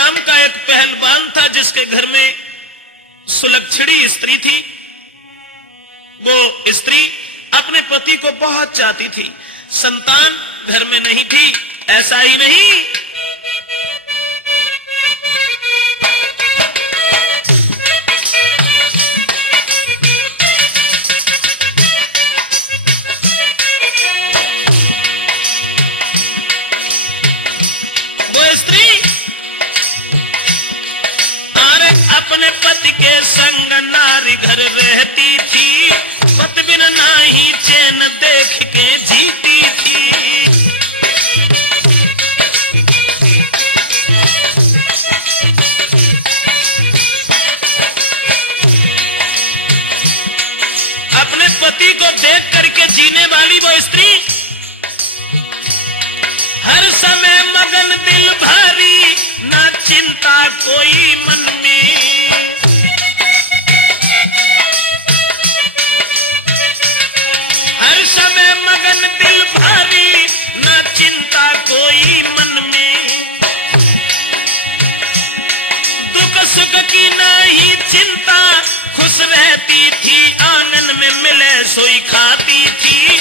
नाम का एक पहलवान था जिसके घर में सुलक्षणी स्त्री थी। वो स्त्री अपने पति को बहुत चाहती थी। संतान घर में नहीं थी। ऐसा ही नहीं, अपने पति के संग नारी घर रहती थी, पति बिन नाही चैन देख के जीती थी। अपने पति को देख करके जीने वाली वो स्त्री हर समय मगन दिल भारी, ना चिंता कोई मन में। हर समय मगन दिल भारी, ना चिंता कोई मन में। दुख सुख की नहीं चिंता, खुश रहती थी, आंगन में मिले सोई खाती थी।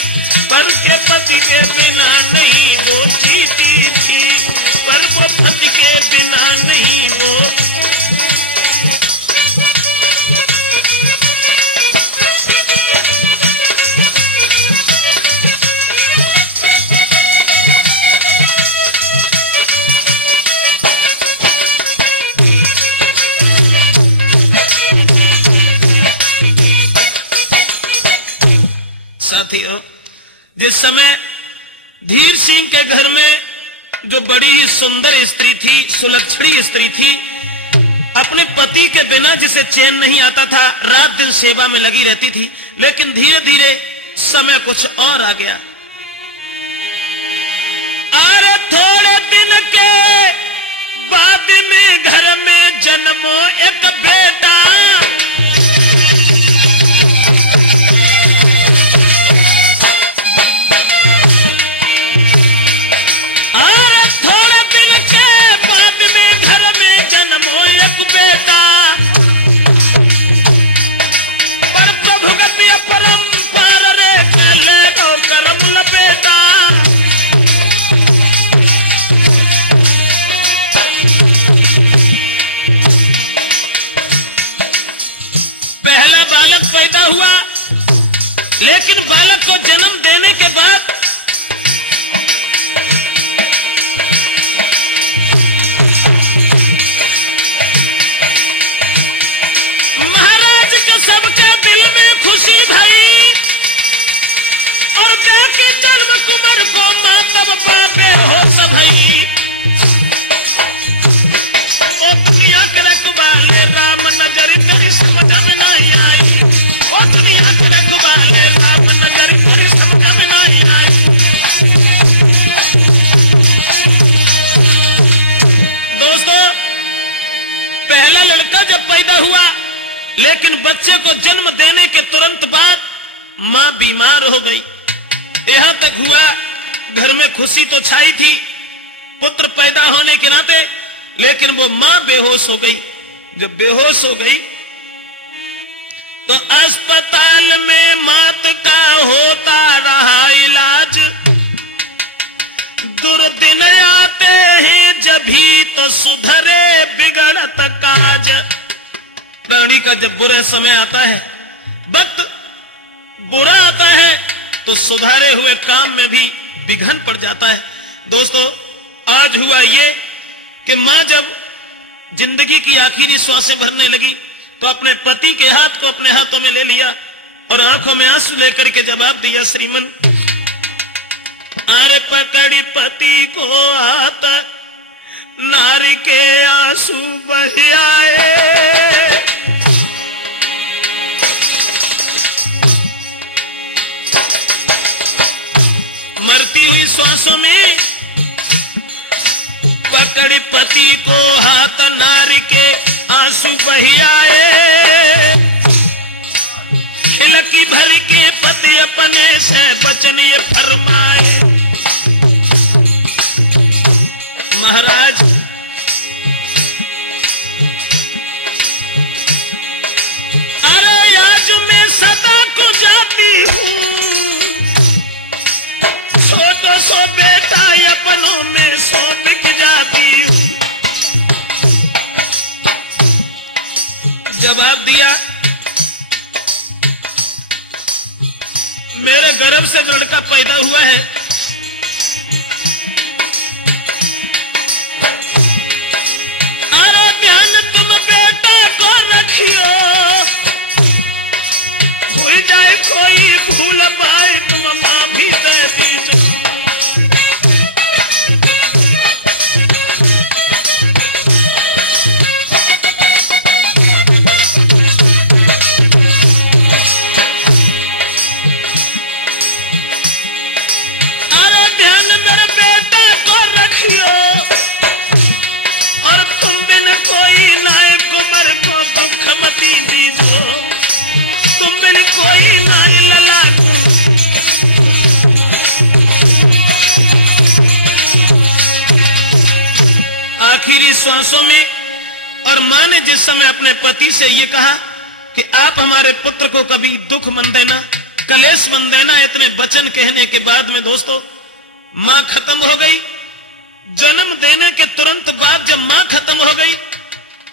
पर के पति के बिना नहीं वो जीती थी, पर वो पति के बिना नहीं वो। साथियों, जिस समय धीर सिंह के घर में जो बड़ी सुंदर स्त्री थी, सुलक्षणी स्त्री थी, अपने पति के बिना जिसे चैन नहीं आता था, रात दिन सेवा में लगी रहती थी। लेकिन धीरे धीरे समय कुछ और आ गया। अरे थोड़े दिन के बाद में घर में जन्मो एक बेटा। पैदा हुआ, लेकिन बालक को जन्म देने के बाद महाराज के सबके दिल में खुशी भई, और जाके जन्म कुमार को मां तब पापे होश भई। ओ दुनिया के रखवाले राम नजर तेरी समझ में नहीं आई, ओ दुनिया के रखवाले राम नजर तेरी समझ में नहीं आई। दोस्तों, पहला लड़का जब पैदा हुआ, लेकिन बच्चे को जन्म देने के तुरंत बाद मां बीमार हो गई। यहां तक हुआ घर में खुशी तो छाई थी पुत्र पैदा होने के नाते, लेकिन वो मां बेहोश हो गई। जब बेहोश हो गई तो अस्पताल में मात का होता रहा इलाज। दुर्दिन आते हैं जभी तो सुधरे बिगड़त काज। प्राणी का जब बुरा समय आता है, वक्त बुरा आता है, तो सुधारे हुए काम में भी विघन पड़ जाता है। दोस्तों, आज हुआ ये कि मां जब जिंदगी की आखिरी श्वासें भरने लगी तो अपने पति के हाथ को अपने हाथों में ले लिया और आंखों में आंसू लेकर के जवाब दिया, श्रीमन। अरे पकड़ी पति को हाथ, नारी के आंसू बह आए। मरती हुई श्वासों में पकड़ पति को हाथ, नारी के आंसू बह आए। खिलकी भर के पति अपने से वचन ये फरमाए, महाराज दिया, मेरे गर्भ से जो लड़का पैदा हुआ है अरे ध्यान तुम बेटा को रखियो, भूल जाए कोई भूल पाए तुम माफी दे दीजिए। आखिरी सांसों में और मां ने जिस समय अपने पति से ये कहा कि आप हमारे पुत्र को कभी दुख मन देना, कलेश मन देना, इतने वचन कहने के बाद में दोस्तों मां खत्म हो गई। जन्म देने के तुरंत बाद जब मां खत्म हो गई,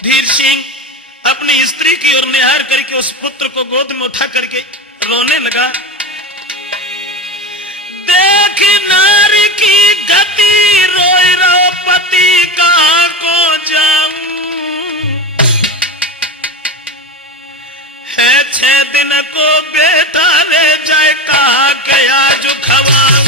धीर सिंह अपनी स्त्री की ओर निहार करके उस पुत्र को गोद में उठा करके रोने लगा। देख नारी की गति, रोए रो पति कहां को जाऊं, है 6 दिन को बेटा ले जाए, कहा के आज खवाऊं।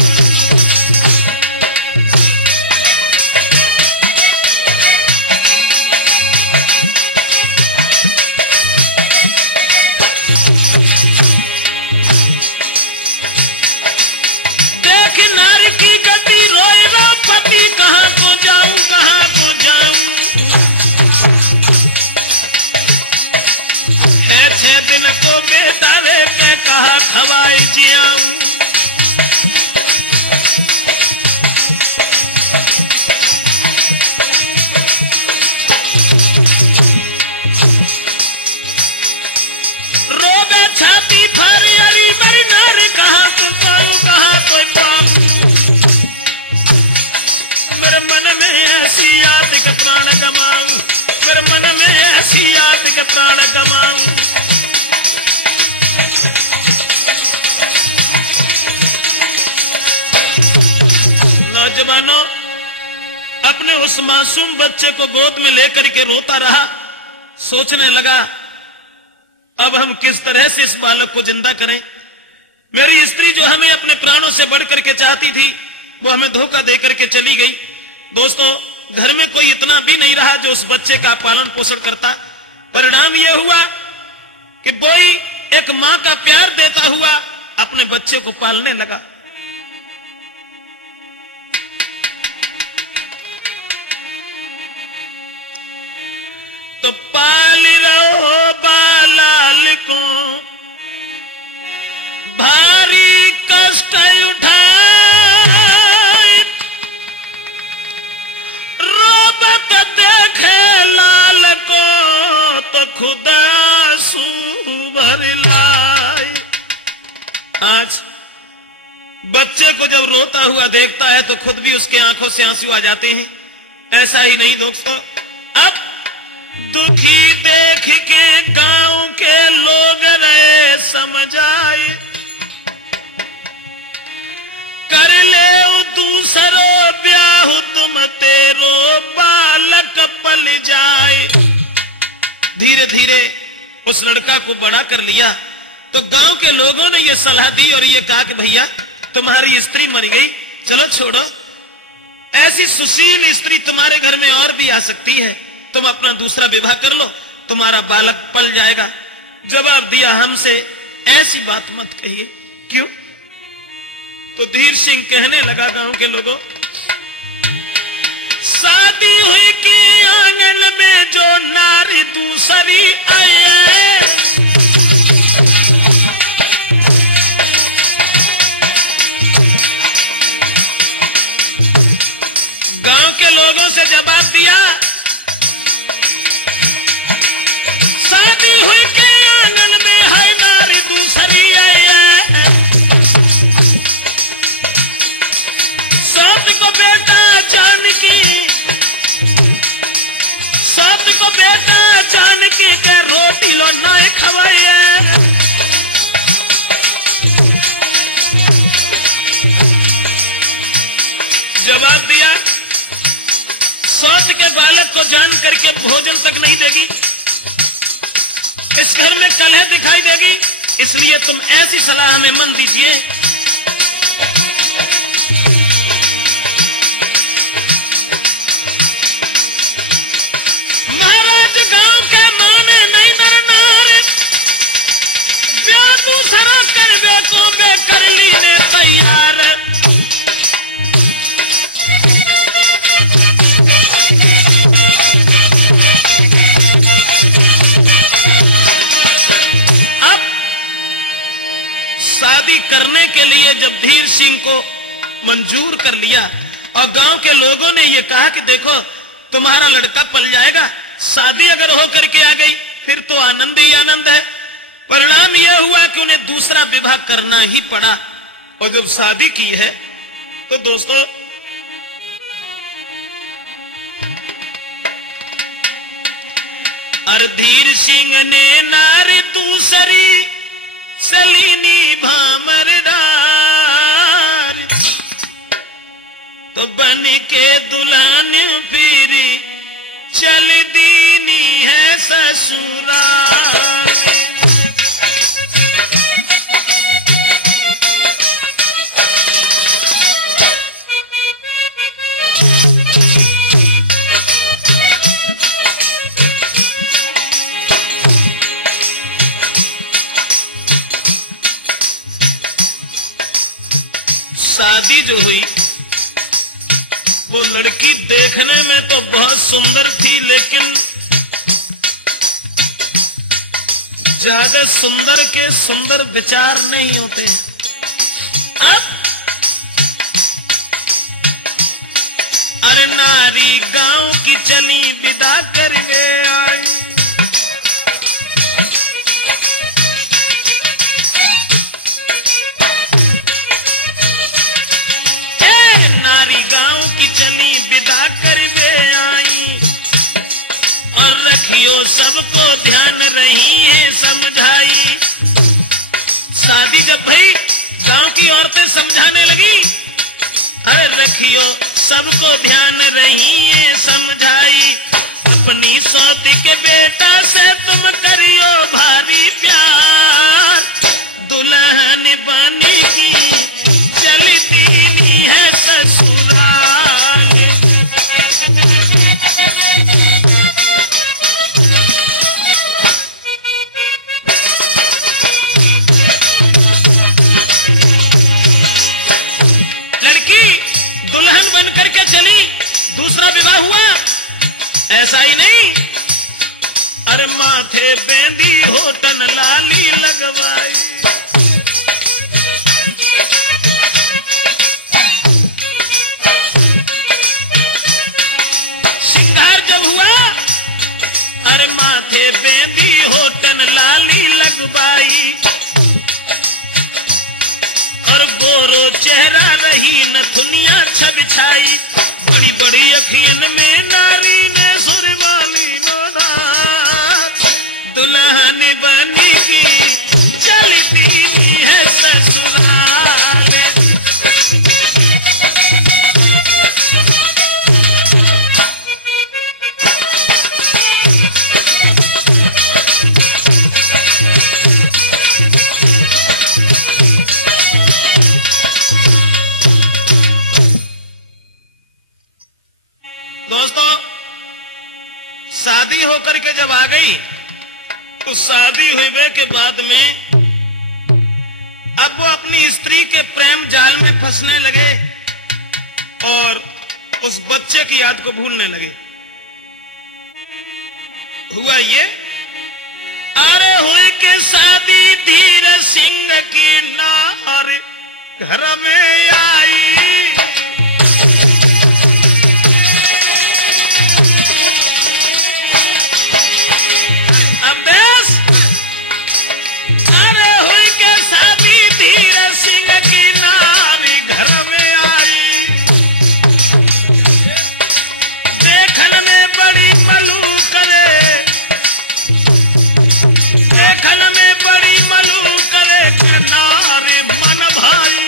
हवाई जियाऊं रोबे छाती फारी अरी मेरी नारी, कहां तो पाऊं कहां तो पाऊं, मेरे मन में ऐसी याद के प्राण गमाऊं, मेरे मन में ऐसी याद के प्राण गमाऊं। नौजवानों अपने उस मासूम बच्चे को गोद में लेकर के रोता रहा, सोचने लगा अब हम किस तरह से इस बालक को जिंदा करें। मेरी स्त्री जो हमें अपने प्राणों से बढ़कर के चाहती थी वो हमें धोखा देकर के चली गई। दोस्तों घर में कोई इतना भी नहीं रहा जो उस बच्चे का पालन पोषण करता। परिणाम यह हुआ कि कोई एक मां का प्यार देता हुआ अपने बच्चे को पालने लगा। तो पाल रहो बालाल को, भारी कष्ट उठाए, रोबत देखे लाल को तो खुदा आंसू भर लाए। आज बच्चे को जब रोता हुआ देखता है तो खुद भी उसके आंखों से आंसू आ जाते हैं। ऐसा ही नहीं दोस्तों, अब दुखी देख के गांव के लोग रहे समझाए, कर ले दूसरो ब्याह तुम तेरो बालक पल जाए। धीरे धीरे उस लड़का को बड़ा कर लिया तो गांव के लोगों ने यह सलाह दी और ये कहा कि भैया तुम्हारी स्त्री मर गई, चलो छोड़ो, ऐसी सुशील स्त्री तुम्हारे घर में और भी आ सकती है, तुम अपना दूसरा विवाह कर लो, तुम्हारा बालक पल जाएगा। जवाब दिया हमसे ऐसी बात मत कहिए। क्यों? तो धीर सिंह कहने लगा गांव के लोगों, शादी हुई कि आंगन में जो नारी दूसरी आए, गांव के लोगों से जवाब दिया, शादी हुई के आंगन में है नारी दूसरी आए, साथ को बेटा जानकी, साथ को बेटा जानकी के रोटी लो नाय बालक को जान करके भोजन तक नहीं देगी, इस घर में कलह दिखाई देगी, इसलिए तुम ऐसी सलाह हमें मन दीजिए। महाराज गांव के माने नहीं नर नार, ब्याह दूसरा करवे को बे कर लीने तैयार। शादी करने के लिए जब धीर सिंह को मंजूर कर लिया और गांव के लोगों ने यह कहा कि देखो तुम्हारा लड़का पल जाएगा, शादी अगर हो करके आ गई फिर तो आनंद ही आनंद है। परिणाम यह हुआ कि उन्हें दूसरा विवाह करना ही पड़ा और जब शादी की है तो दोस्तों धीर सिंह ने नारी दूसरी सलीनी भामरदार तो बन के दुल्हन फिर चल दीनी है ससुराल। शादी जो हुई वो लड़की देखने में तो बहुत सुंदर थी, लेकिन ज्यादा सुंदर के सुंदर विचार नहीं होते। अब अरे नारी गांव की चली विदा करके आई, गांव की चली विदा करवे आई और रखियो सबको ध्यान रही है समझाई। शादी जब भई गांव की औरतें समझाने लगी, अरे रखियो सबको ध्यान रही है समझाई। अपनी सौती के बेटा से तुम करियो भारी प्यार, दुल्हन बनी की चलती नहीं है ससुराल। लड़की दुल्हन बन करके चली, दूसरा विवाह हुआ। ऐसा ही नहीं, अरे माथे बेंदी होटन लाली लगवाई। अरे माथे बेंदी होटन लाली लगवाई और गोरो चेहरा रही नथुनिया छबिछाई। बड़ी बड़ी अखियन में नारी ने सुरवाली नोना, दुल्हन बनी की चलती है ससुराल। दोस्तों शादी होकर के जब आ गई तो शादी हुए के बाद में अब वो अपनी स्त्री के प्रेम जाल में फंसने लगे और उस बच्चे की याद को भूलने लगे। हुआ ये, अरे हुई के शादी धीर सिंह की नार घर में आई। अरे हुई के शादी धीर सिंह की नारी घर में आई, देखन में बड़ी मलूक करे, देखन में बड़ी मलूक करे नारी मन भाई।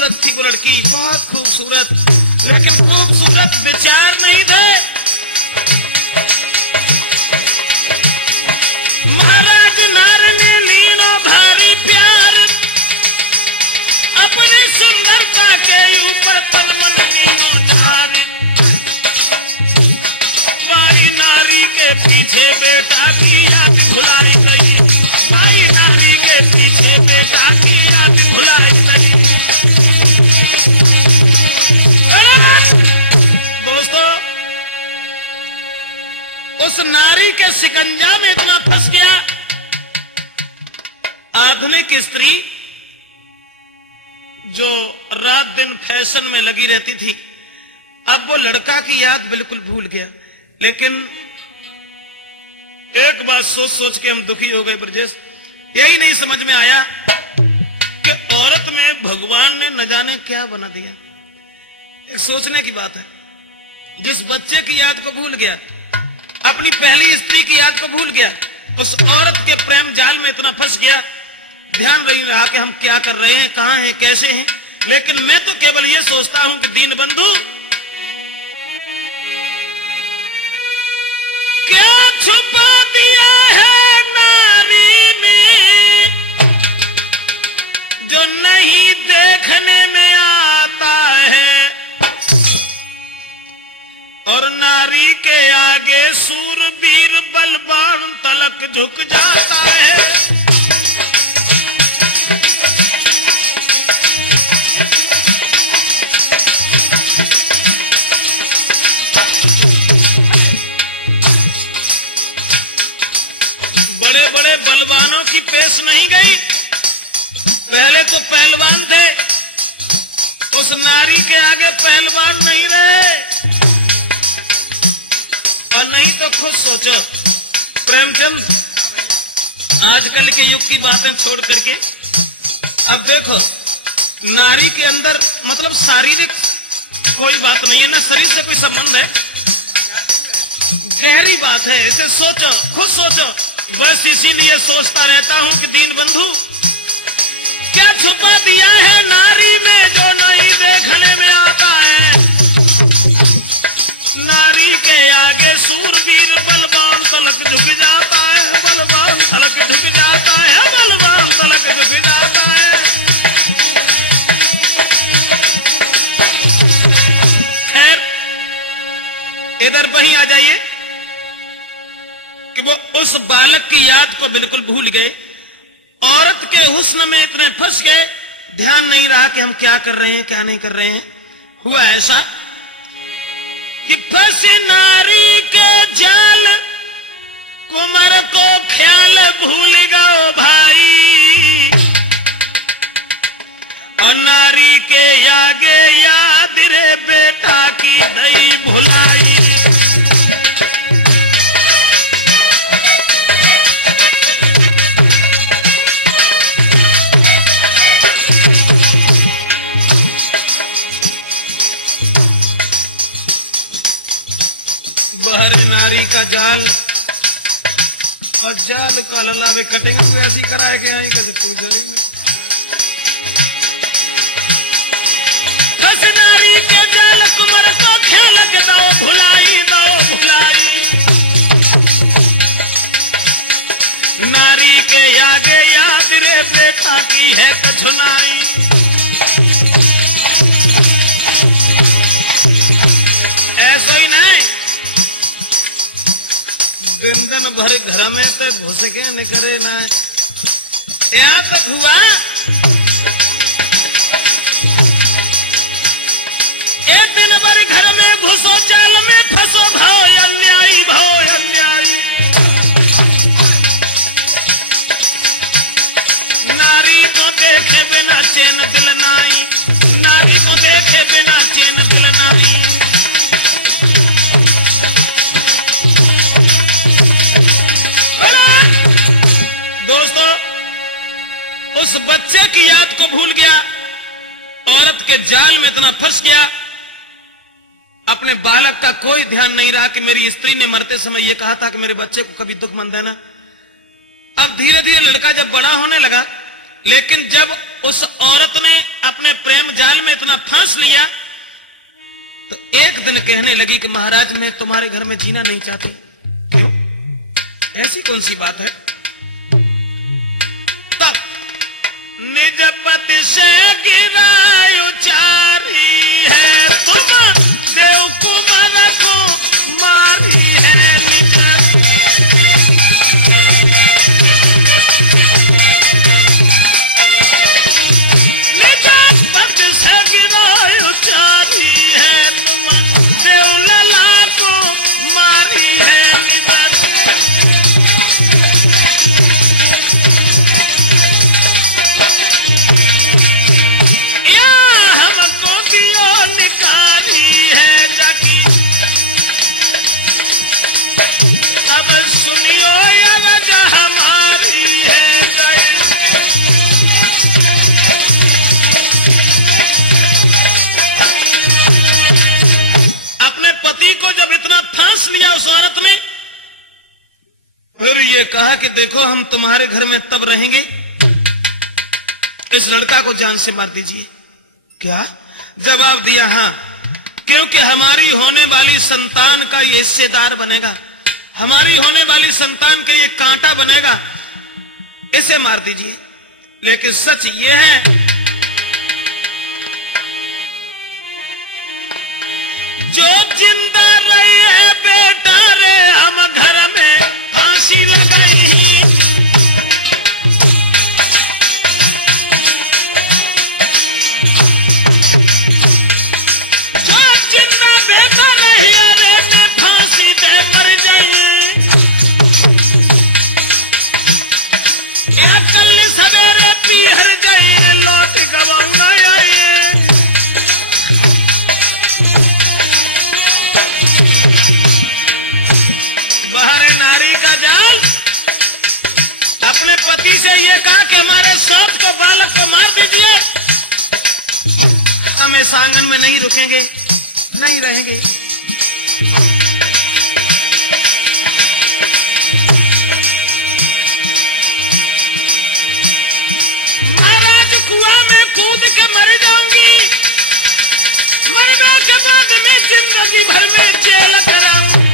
खूबसूरत थी वो लड़की, बहुत खूबसूरत, लेकिन खूबसूरत विचार नहीं थे। महाराज नार ने लीनो भारी प्यार, अपनी सुंदरता के ऊपर तन मन लीनो झार। माई नारी के पीछे बेटा की याद भुलाई गई, माई नारी के पीछे बेटा की याद भुलाई गई। दोस्तों, उस नारी के शिकंजा में इतना फंस गया। आधुनिक स्त्री जो रात दिन फैशन में लगी रहती थी, अब वो लड़का की याद बिल्कुल भूल गया। लेकिन एक बात सोच सोच के हम दुखी हो गए ब्रजेश, यही नहीं समझ में आया कि औरत में भगवान ने न जाने क्या बना दिया। एक सोचने की बात है, जिस बच्चे की याद को भूल गया, अपनी पहली स्त्री की याद को भूल गया, उस औरत के प्रेम जाल में इतना फंस गया, ध्यान नहीं रहा कि हम क्या कर रहे हैं, कहां हैं, कैसे हैं। लेकिन मैं तो केवल ये सोचता हूं कि दीन बंधु, क्या छुपा दिया है नारी में जो नहीं देखने में आता है, और नारी के आगे सूरवीर बलवान तलक झुक जाता है। बड़े बड़े बलवानों की पेश नहीं गई, पहले तो पहलवान थे, उस नारी के आगे पहलवान नहीं रहे। और नहीं तो खुद सोचो प्रेमचंद, आजकल के युग की बातें छोड़ करके अब देखो, नारी के अंदर मतलब शारीरिक कोई बात नहीं है ना, शरीर से कोई संबंध है, गहरी बात है। इसे सोचो, खुद सोचो। बस इसीलिए सोचता रहता हूं कि दीन बंधु, क्या छुपा दिया है नारी में जो नहीं देखने में आता है। नारी के आगे सूरवीर बलवान तलक झुक जाता है, बलवान तलक झुक जाता है, बलवान तलक झुक जाता है। खैर, इधर वहीं आ जाइए कि वो उस बालक की याद को बिल्कुल भूल गए, औरत के हुस्न में इतने फंस गए, ध्यान नहीं रहा कि हम क्या कर रहे हैं, क्या नहीं कर रहे हैं। हुआ ऐसा कि फंसी नारी के जाल, कुंवर को ख्याल भूल गओ भाई, और नारी के आगे याद रे बेटा की दई भुलाई। नारी का जाल और जाल का लल्ला में कटेंगे तो ऐसी कराए गए हैं, कभी पूछो ही नहीं। नारी के जाल कुंवर को ख्याल दो भुलाई, दो भुलाई। नारी के आगे याद रे बेटा की है कछुनाई। ऐसा ही नहीं, दिन भर घर में तो घुस के निकले ना, याद हुआ एक दिन भर घर में घुसो, जाल में फंसो, भाव अन्यायी, भाव अन्यायी। नारी को देखे बिना चैन दिल नाई, नारी को देखे बिना चैन दिल नाई। दोस्तों, उस बच्चे की याद को भूल गया, औरत के जाल में इतना फंस गया, अपने बालक का कोई ध्यान नहीं रहा कि मेरी स्त्री ने मरते समय यह कहा था कि मेरे बच्चे को कभी दुख मत देना। अब धीरे धीरे लड़का जब बड़ा होने लगा, लेकिन जब उस औरत ने अपने प्रेम जाल में इतना फांस लिया तो एक दिन कहने लगी कि महाराज मैं तुम्हारे घर में जीना नहीं चाहती। क्यों? ऐसी कौन सी बात है? तब निज पति से गिरा उचारी है, तुम देव कुमार को मारी है निज पति से गिरा उचारी है, तुम देव लला को मारी है निज कहा कि देखो हम तुम्हारे घर में तब रहेंगे, इस लड़का को जान से मार दीजिए। क्या जवाब दिया? हां, क्योंकि हमारी होने वाली संतान का ये हिस्सेदार बनेगा, हमारी होने वाली संतान के ये कांटा बनेगा, इसे मार दीजिए। लेकिन सच ये है जो जिंदा रही है बेटा रे हम घर में फांसी लगाई, जो जिंदा बेटा रही रे मैं फांसी दे मर जाइए, क्या कल सवेरे पीहर जाइए लौट गवाऊंगा आइए। नारी का जाल अपने पति से ये कहा कि हमारे साथ को बालक को मार दीजिए, हम इस आंगन में नहीं रुकेंगे, नहीं रहेंगे। महाराज कुआं में कूद के मर जाऊंगी, मरने के बाद में जिंदगी भर में जेल कराऊंगी,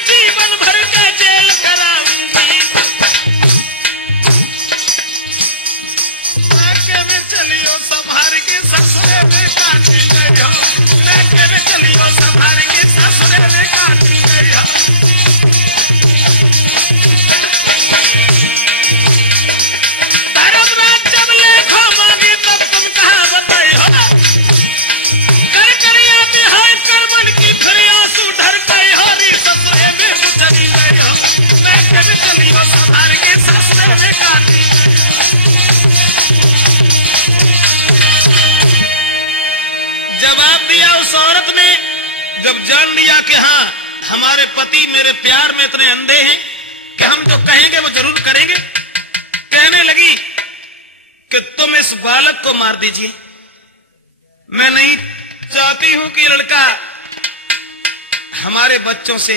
जीवन भर का जेल कराऊंगी। लेके में चलियो संभाल के ससुरे में काटी गयो, लेके में चलियो संभाल के ससुरे में काटी गयो। धर्मराज जब लेखो मांगी तब तुम कहाँ बताई हो, कर करिया बिहार कर मन की फिर आंसू ढर गई हो, ससुरे में मुचरी गयो, मैं कभी चली हो संभाल के ससुरे में काटी। जवाब दिया उस औरत ने, जब जान लिया कि हाँ हमारे पति मेरे प्यार में इतने अंधे हैं कि हम जो कहेंगे वो जरूर करेंगे, कहने लगी कि तुम इस बालक को मार दीजिए, मैं नहीं चाहती हूं कि लड़का हमारे बच्चों से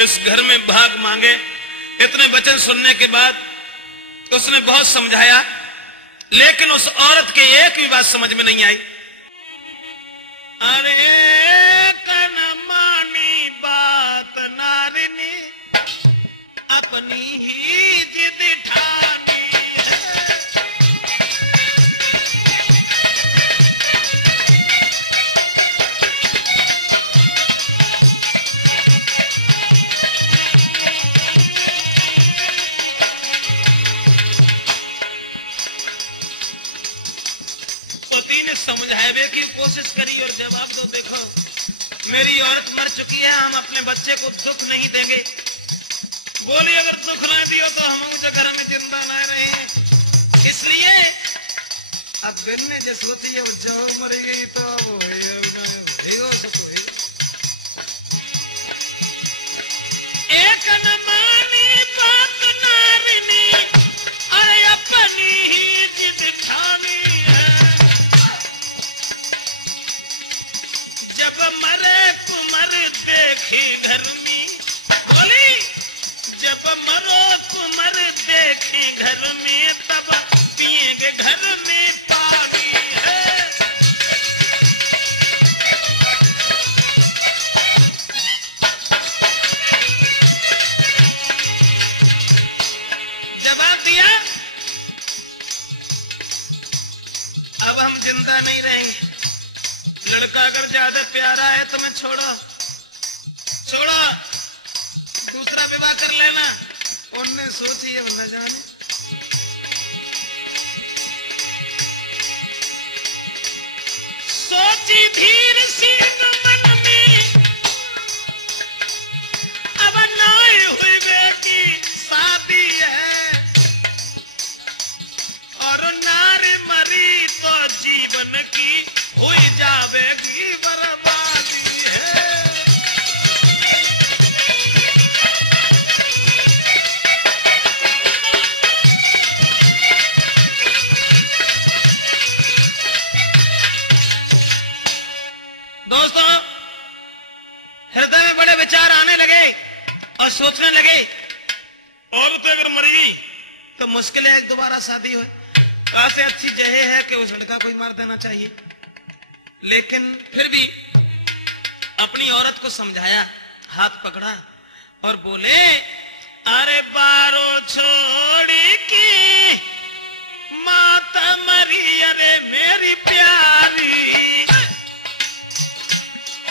इस घर में भाग मांगे। इतने वचन सुनने के बाद उसने बहुत समझाया, लेकिन उस औरत के एक भी बात समझ में नहीं आई। अरे कन मानी बात नारिनी अपनी ही जिद ठानी है। समझावे की कोशिश करी और जवाब दो, देखो मेरी औरत मर चुकी है, हम अपने बच्चे को दुख नहीं देंगे। बोली अगर दुख ना दियो तो हम उस घर में जिंदा ना रहे, इसलिए अब दिन में जो सोची है जो मरी गई तो एक न मानी बात नारिनी अरे अपनी ही जिद ठानी है। जब मरे कुमर देखी घर में बोली जब मरो कुमर देखे घर में तब पिएंगे घर में पानी है। जवाब दिया अब हम जिंदा नहीं रहेंगे, लड़का अगर ज्यादा प्यारा है तो मैं छोड़ो दूसरा विवाह कर लेना। उनने सोची है न जाने सोची धीर सिंह मन में अब नए हुए की शादी है और नारी मरी तो जीवन की हुई जावेगी बर्बादी है। दोस्तों हृदय में बड़े विचार आने लगे और सोचने लगे औरत अगर मर गई तो मुश्किल है दोबारा शादी हो। कासे अच्छी जहे है कि उस लड़का को ही मार देना चाहिए, लेकिन फिर भी अपनी औरत को समझाया, हाथ पकड़ा और बोले अरे बारो छोड़ी की माता मरी अरे मेरी प्यारी,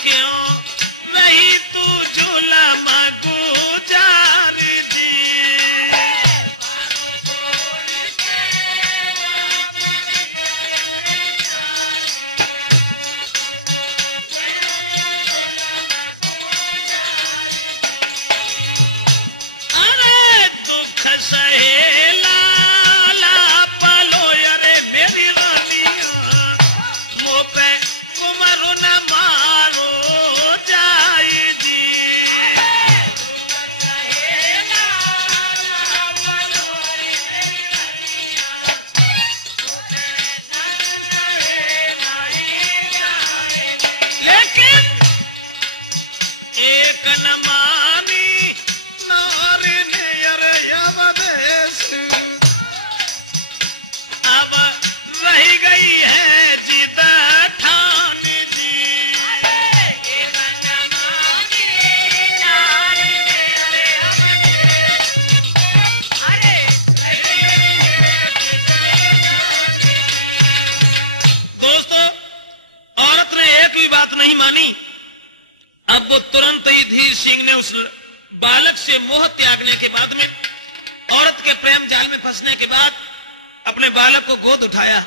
क्यों नहीं तू झूला गुजार दी। अरे दुख सहेला पालो अरे मेरी रानिया, वो पे कुमारू न मारो जाई जी। लेकिन एक न मानी नारी ने अरे अवदेश, अब रह गई है जिद ठान जी। दोस्तों औरत ने एक भी बात नहीं मानी। अब वो तुरंत ही धीर सिंह ने उस बालक से मोह त्यागने के बाद में, औरत के प्रेम जाल में फंसने के बाद अपने बालक को गोद उठाया